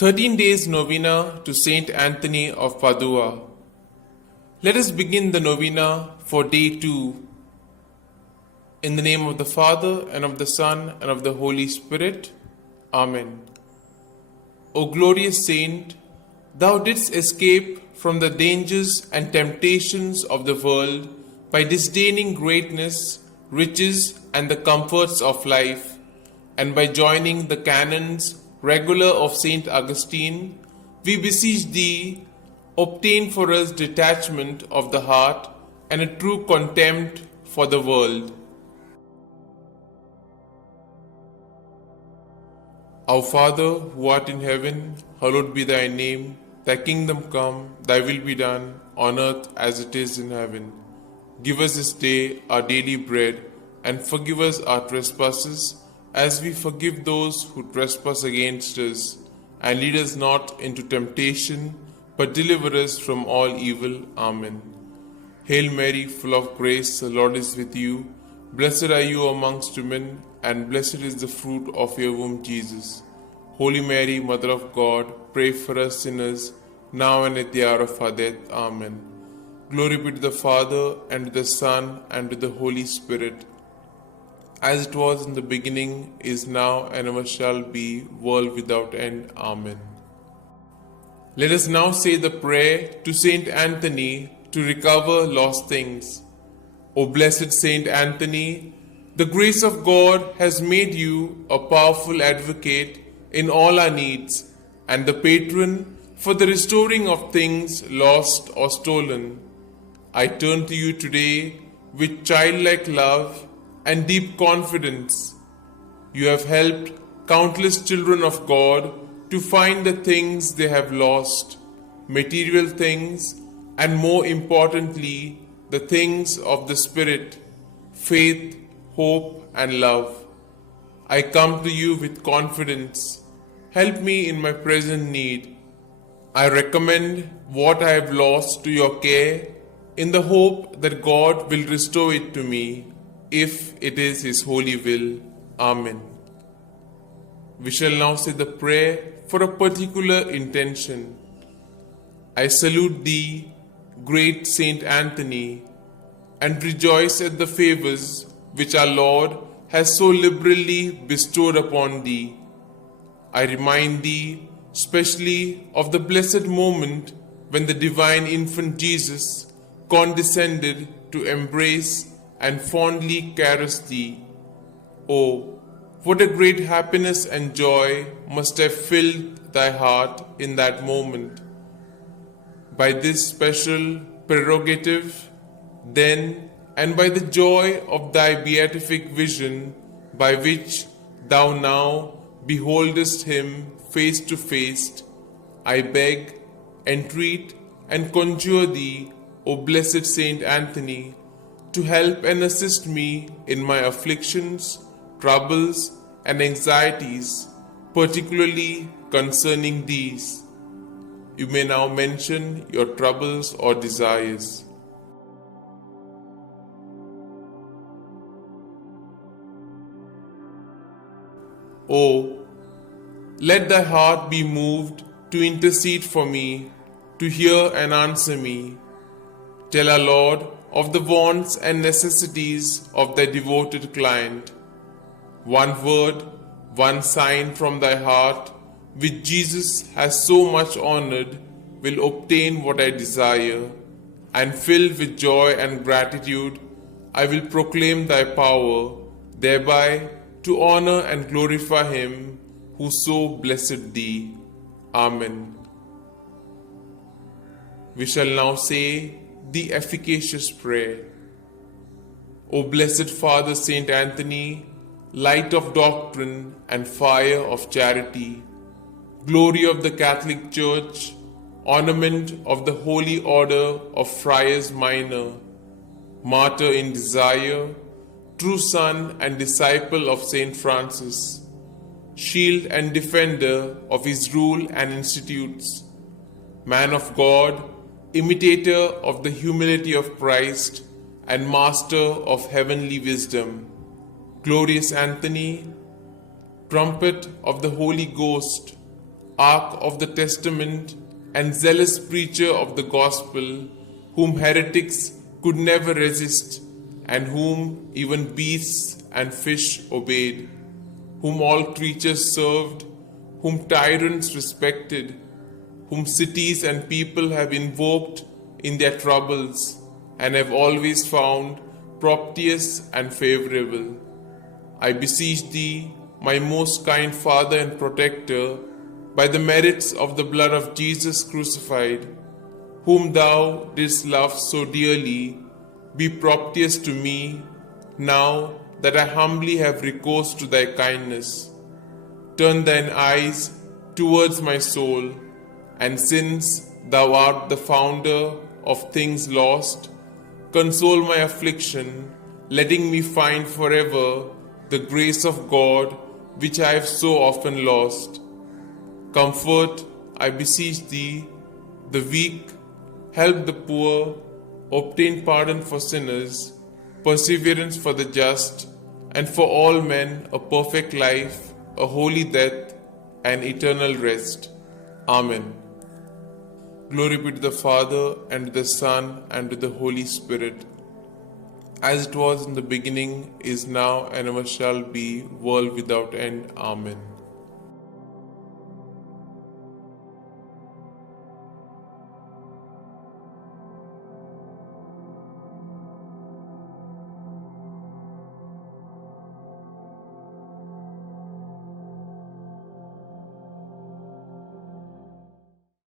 13 days novena to St Anthony of Padua. Let us begin the novena for day 2. In the name of the Father, and of the Son, and of the Holy Spirit. Amen. O glorious Saint, thou didst escape from the dangers and temptations of the world by disdaining greatness, riches, and the comforts of life, and by joining the canons regular of St. Augustine, we beseech thee, obtain for us detachment of the heart and a true contempt for the world. Our Father, who art in heaven, hallowed be thy name. Thy kingdom come, thy will be done, on earth as it is in heaven. Give us this day our daily bread, and forgive us our trespasses, as we forgive those who trespass against us. And lead us not into temptation, but deliver us from all evil. Amen. Hail Mary, full of grace, the Lord is with you. Blessed are you amongst women, and blessed is the fruit of your womb, Jesus. Holy Mary, Mother of God, pray for us sinners, now and at the hour of our death. Amen. Glory be to the Father, and to the Son, and to the Holy Spirit, as it was in the beginning, is now, and ever shall be, world without end. Amen. Let us now say the prayer to St. Anthony to recover lost things. O blessed St. Anthony, the grace of God has made you a powerful advocate in all our needs, and the patron for the restoring of things lost or stolen. I turn to you today with childlike love and deep confidence. You have helped countless children of God to find the things they have lost, material things, and more importantly, the things of the Spirit, faith, hope, and love. I come to you with confidence. Help me in my present need. I recommend what I have lost to your care, in the hope that God will restore it to me, if it is His holy will. Amen. We shall now say the prayer for a particular intention. I salute thee, great Saint Anthony, and rejoice at the favors which our Lord has so liberally bestowed upon thee. I remind thee specially of the blessed moment when the divine infant Jesus condescended to embrace and fondly caress thee. Oh, what a great happiness and joy must have filled thy heart in that moment. By this special prerogative, then, and by the joy of thy beatific vision, by which thou now beholdest him face to face, I beg, entreat, and conjure thee, O blessed Saint Anthony, to help and assist me in my afflictions, troubles, and anxieties, particularly concerning these. You may now mention your troubles or desires. Oh, let thy heart be moved to intercede for me, to hear and answer me. Tell our Lord of the wants and necessities of thy devoted client. One word, one sign from thy heart, which Jesus has so much honored, will obtain what I desire, and filled with joy and gratitude, I will proclaim thy power, thereby to honor and glorify him who so blessed thee. Amen. We shall now say the efficacious prayer. O blessed Father St. Anthony, light of doctrine and fire of charity, glory of the Catholic Church, ornament of the Holy Order of Friars Minor, martyr in desire, true son and disciple of St. Francis, shield and defender of his rule and institutes, man of God, imitator of the humility of Christ, and master of heavenly wisdom, glorious Anthony, trumpet of the Holy Ghost, Ark of the Testament and zealous preacher of the gospel, whom heretics could never resist, and whom even beasts and fish obeyed, whom all creatures served, whom tyrants respected, whom cities and people have invoked in their troubles, and have always found propitious and favorable. I beseech thee, my most kind Father and Protector, by the merits of the blood of Jesus crucified, whom thou didst love so dearly, be propitious to me, now that I humbly have recourse to thy kindness. Turn thine eyes towards my soul, and since thou art the founder of things lost, console my affliction, letting me find forever the grace of God which I have so often lost. Comfort, I beseech thee, the weak, help the poor, obtain pardon for sinners, perseverance for the just, and for all men a perfect life, a holy death, and eternal rest. Amen. Glory be to the Father, and to the Son, and to the Holy Spirit, as it was in the beginning, is now, and ever shall be, world without end. Amen.